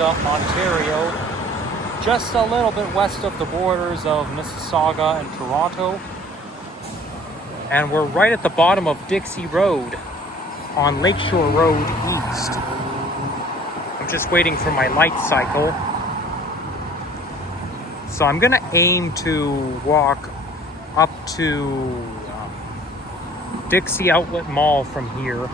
Mississauga, Ontario, just a little bit west of the borders of Mississauga and Toronto. And we're right at the bottom of Dixie Road on Lakeshore Road East. I'm just waiting for my light cycle. So I'm gonna aim to walk up to Dixie Outlet Mall from here.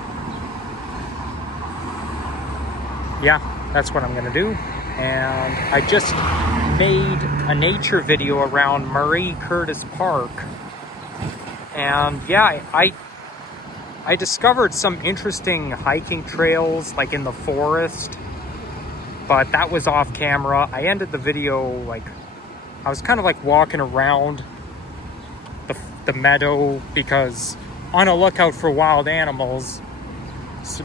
Yeah, that's what I'm gonna do. And I just made a nature video around Marie Curtis Park. And yeah, I discovered some interesting hiking trails like in the forest, but that was off camera. I ended the video like, I was kind of like walking around the meadow because on a lookout for wild animals.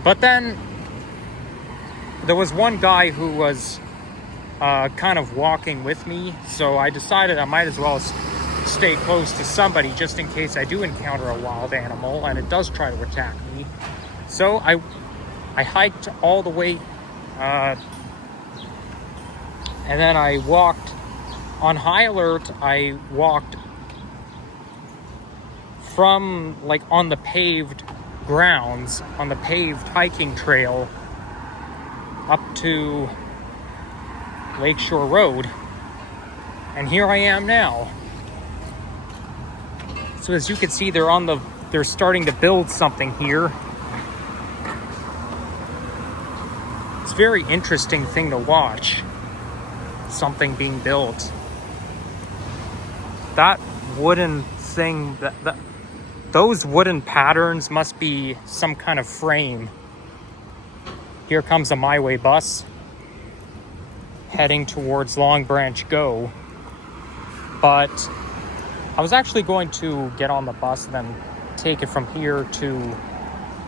But then there was one guy who was kind of walking with me, so I decided I might as well stay close to somebody just in case I do encounter a wild animal and it does try to attack me. So I hiked all the way and then I walked on high alert. I walked from like on the paved grounds, on the paved hiking trail up to Lakeshore Road, and here I am now. So as you can see, they're starting to build something here. It's a very interesting thing to watch, something being built. That wooden thing, those wooden patterns must be some kind of frame. Here comes a My Way bus heading towards Long Branch Go. But I was actually going to get on the bus and then take it from here to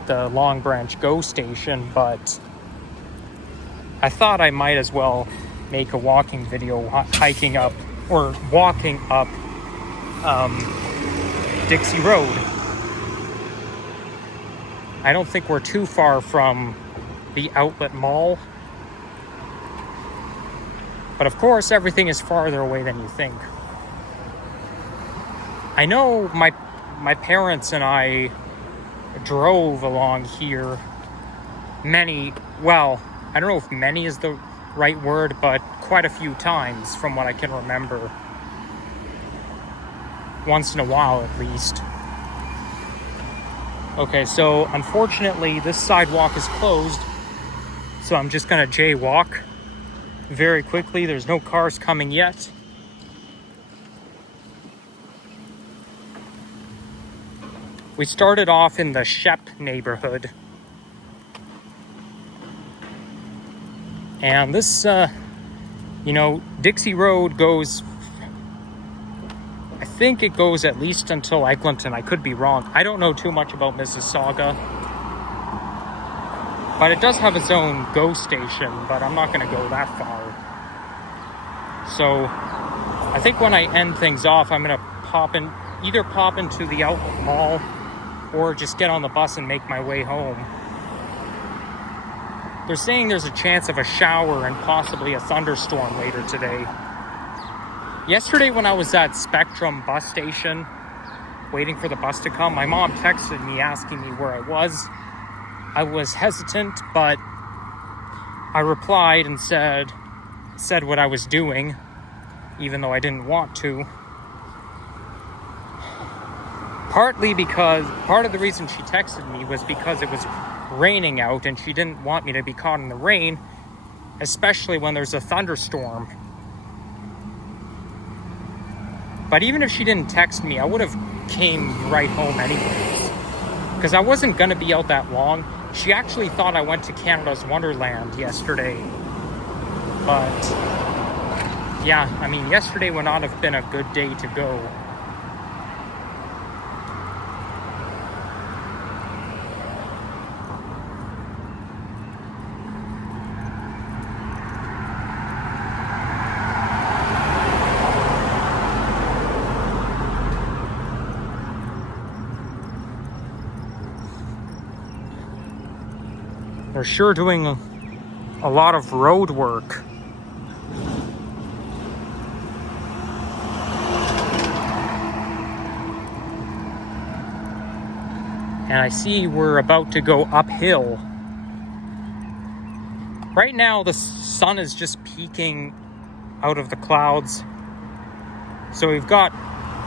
the Long Branch Go station, but I thought I might as well make a walking video hiking up or walking up Dixie Road. I don't think we're too far from the outlet mall. But of course, everything is farther away than you think. I know my parents and I drove along here well, I don't know if many is the right word, but quite a few times from what I can remember. Once in a while, at least. Okay, so unfortunately, this sidewalk is closed, so I'm just gonna jaywalk very quickly. There's no cars coming yet. We started off in the Shep neighborhood. And this, Dixie Road goes, I think it goes at least until Eglinton. I could be wrong. I don't know too much about Mississauga. But it does have its own GO station, but I'm not going to go that far. So I think when I end things off, I'm going to either pop into the outlet mall or just get on the bus and make my way home. They're saying there's a chance of a shower and possibly a thunderstorm later today. Yesterday when I was at Spectrum bus station, waiting for the bus to come, my mom texted me asking me where I was. I was hesitant, but I replied and said what I was doing, even though I didn't want to. Partly because, part of the reason she texted me was because it was raining out and she didn't want me to be caught in the rain, especially when there's a thunderstorm. But even if she didn't text me, I would have came right home anyways, because I wasn't going to be out that long. She actually thought I went to Canada's Wonderland yesterday. But yeah, I mean, yesterday would not have been a good day to go. They're sure doing a lot of road work. And I see we're about to go uphill. Right now, the sun is just peeking out of the clouds. So we've got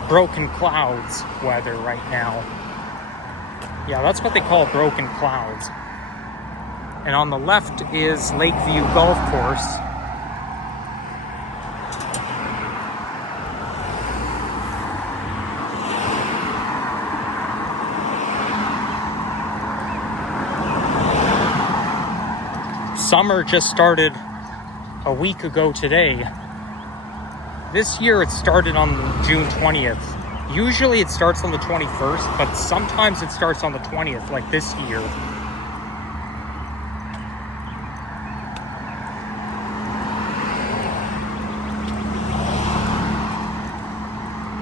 broken clouds weather right now. Yeah, that's what they call broken clouds. And on the left is Lakeview Golf Course. Summer just started a week ago today. This year it started on June 20th. Usually it starts on the 21st, but sometimes it starts on the 20th, like this year.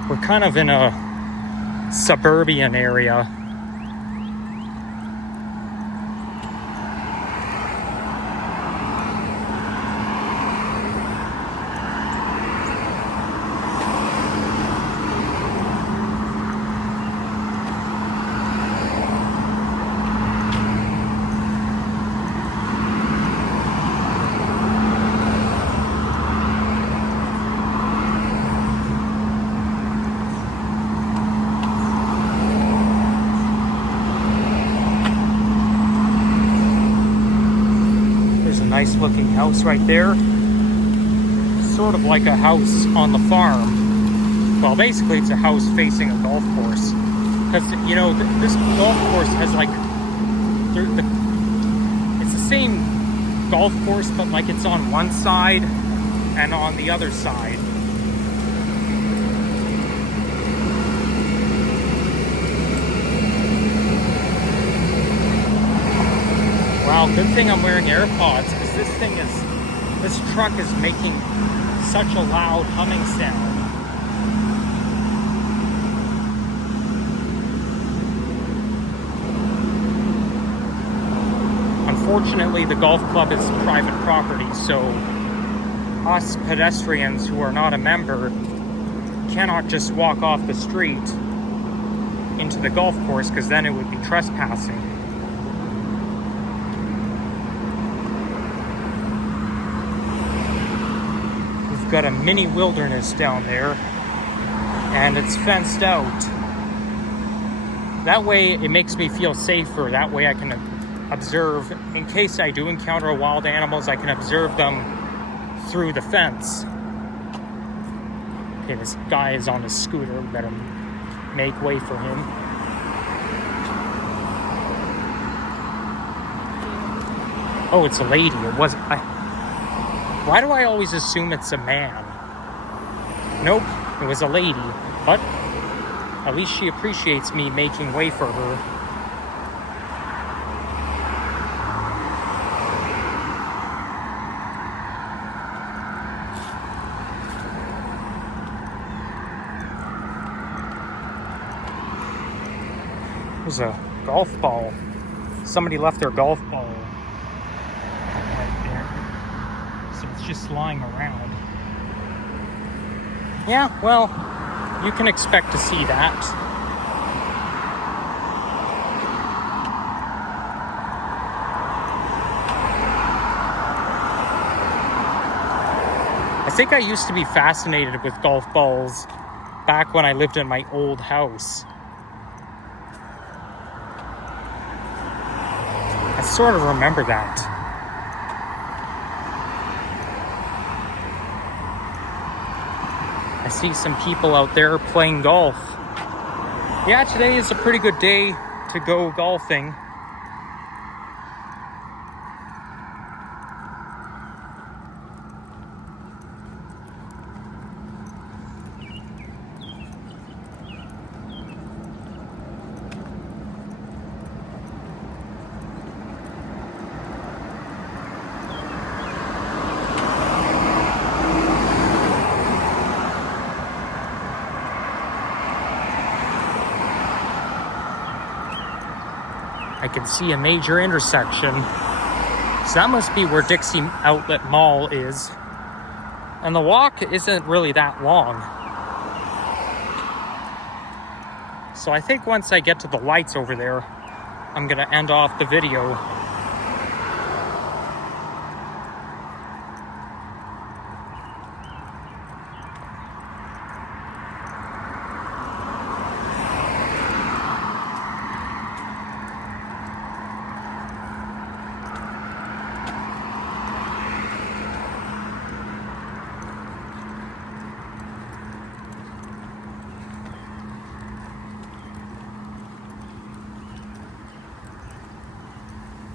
We're kind of in a suburban area. Nice looking house right there. Sort of like a house on the farm. Well, basically it's a house facing a golf course. Because, you know, this golf course has like... it's the same golf course, but like it's on one side and on the other side. Wow, good thing I'm wearing AirPods, because this truck is making such a loud humming sound. Unfortunately, the golf club is private property, so us pedestrians who are not a member cannot just walk off the street into the golf course, because then it would be trespassing. We've got a mini wilderness down there, and it's fenced out. That way it makes me feel safer. That way I can observe, in case I do encounter wild animals, I can observe them through the fence. Okay, this guy is on his scooter. We better make way for him. Oh, it's a lady. It wasn't. Why do I always assume it's a man? Nope, it was a lady. But at least she appreciates me making way for her. There's a golf ball. Somebody left their golf ball right there. So it's just lying around. Yeah, well, you can expect to see that. I think I used to be fascinated with golf balls back when I lived in my old house. I sort of remember that. I see some people out there playing golf. Yeah, today is a pretty good day to go golfing. I can see a major intersection So that must be where Dixie Outlet Mall is. And the walk isn't really that long. So I think once I get to the lights over there, I'm gonna end off the video.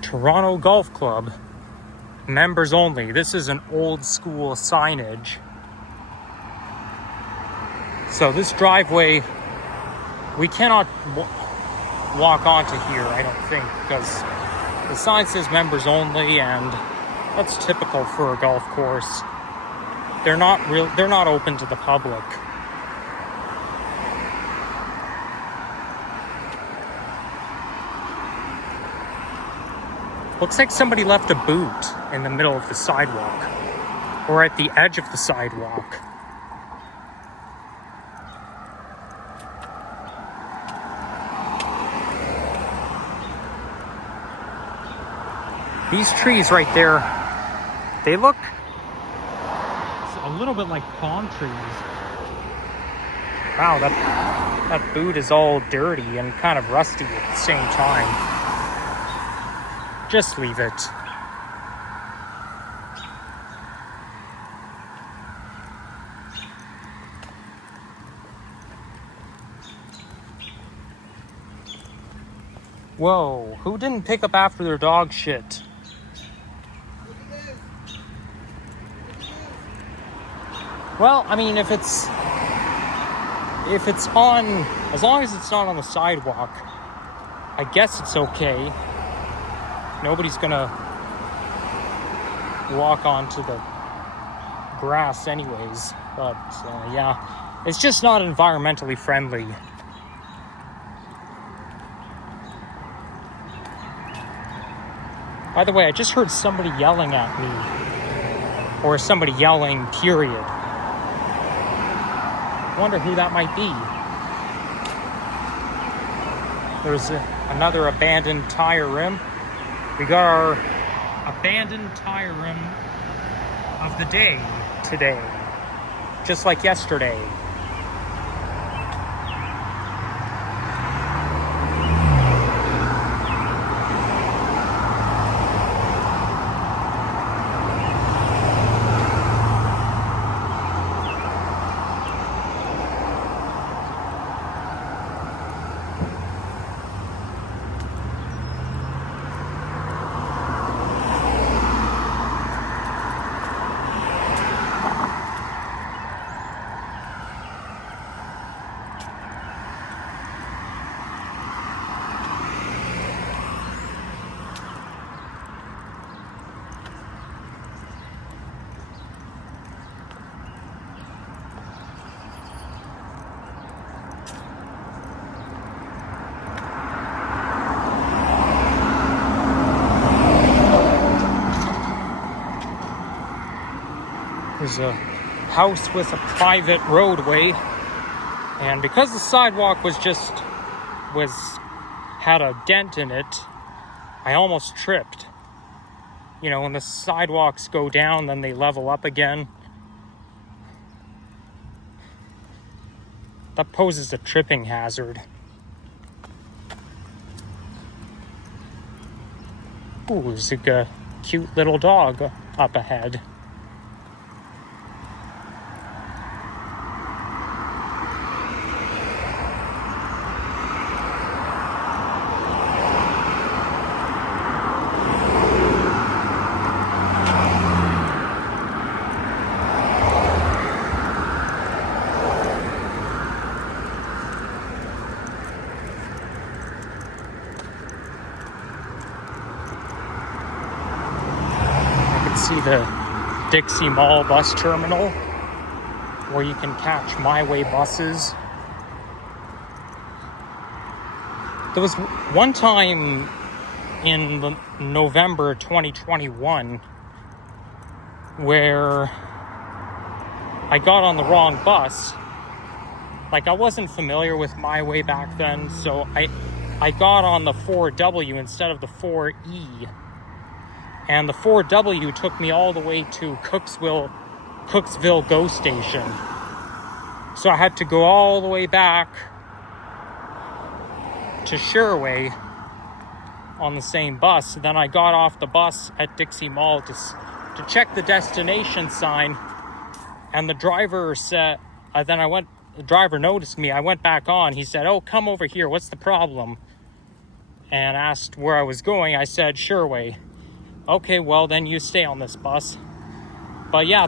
Toronto Golf Club, members only. This is an old school signage. So this driveway, we cannot walk onto here, I don't think, because the sign says members only, and that's typical for a golf course. They're not open to the public. Looks like somebody left a boot in the middle of the sidewalk, or at the edge of the sidewalk. These trees right there, they look a little bit like palm trees. Wow, that boot is all dirty and kind of rusty at the same time. Just leave it. Whoa, who didn't pick up after their dog shit? Well, I mean, if it's on, as long as it's not on the sidewalk, I guess it's okay. Nobody's gonna walk onto the grass anyways, but yeah, it's just not environmentally friendly. By the way, I just heard somebody yelling at me, or somebody yelling, period. I wonder who that might be. There's another abandoned tire rim. We got our abandoned tire rim of the day today, just like yesterday. There's a house with a private roadway, and because the sidewalk had a dent in it, I almost tripped. You know, when the sidewalks go down, then they level up again. That poses a tripping hazard. Ooh, there's a cute little dog up ahead. See the Dixie Mall bus terminal where you can catch My Way buses. There was one time in November 2021 where I got on the wrong bus. Like, I wasn't familiar with my way back then, so I got on the 4W instead of the 4E. And the 4W took me all the way to Cooksville GO station. So I had to go all the way back to Sherway on the same bus. Then I got off the bus at Dixie Mall to check the destination sign, and the driver said, the driver noticed me. I went back on. He said, "Oh, come over here. What's the problem?" And asked where I was going. I said, "Sherway." "Okay, well, then you stay on this bus." But yeah,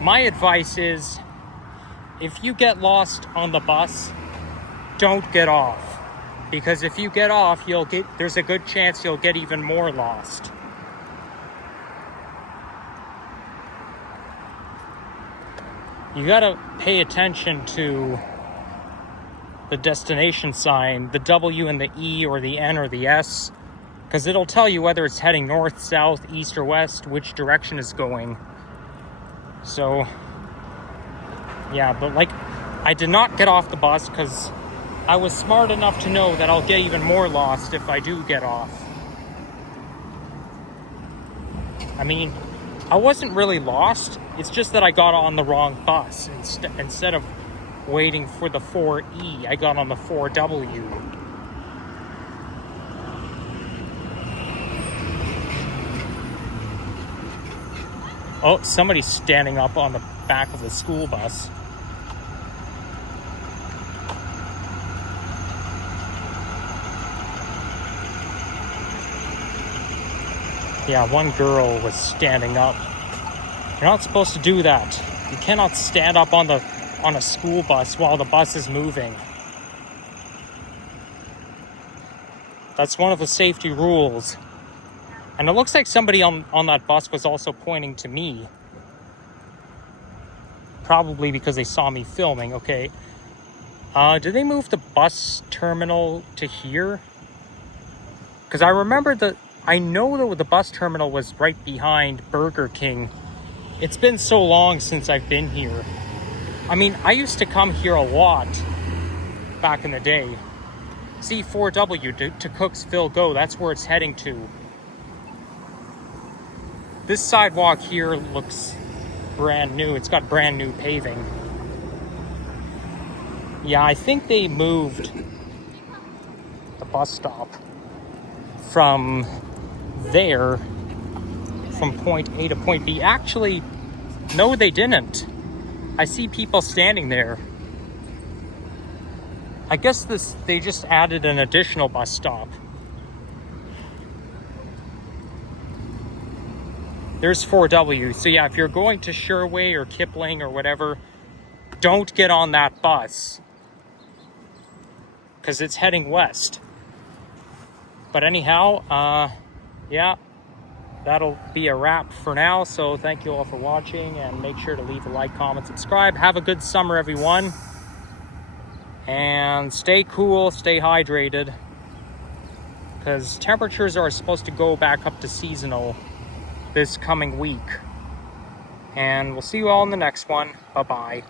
my advice is, if you get lost on the bus, don't get off. Because if you get off, there's a good chance you'll get even more lost. You gotta pay attention to the destination sign, the W and the E or the N or the S, because it'll tell you whether it's heading north, south, east, or west, which direction it's going. So, yeah, but like, I did not get off the bus because I was smart enough to know that I'll get even more lost if I do get off. I mean, I wasn't really lost. It's just that I got on the wrong bus. Instead of waiting for the 4E, I got on the 4W. Oh, somebody's standing up on the back of the school bus. Yeah, one girl was standing up. You're not supposed to do that. You cannot stand up on a school bus while the bus is moving. That's one of the safety rules. And it looks like somebody on that bus was also pointing to me. Probably because they saw me filming. Okay. Did they move the bus terminal to here? Because I remember I know that the bus terminal was right behind Burger King. It's been so long since I've been here. I mean, I used to come here a lot back in the day. See, 4W to Cooksville GO, that's where it's heading to. This sidewalk here looks brand new. It's got brand new paving. Yeah, I think they moved the bus stop from there, from point A to point B. Actually, no, they didn't. I see people standing there. I guess they just added an additional bus stop. There's 4W. So yeah, if you're going to Sherway or Kipling or whatever, don't get on that bus, because it's heading west. But anyhow, yeah, that'll be a wrap for now. So thank you all for watching, and make sure to leave a like, comment, subscribe. Have a good summer, everyone. And stay cool, stay hydrated, because temperatures are supposed to go back up to seasonal this coming week. And we'll see you all in the next one. Bye-bye.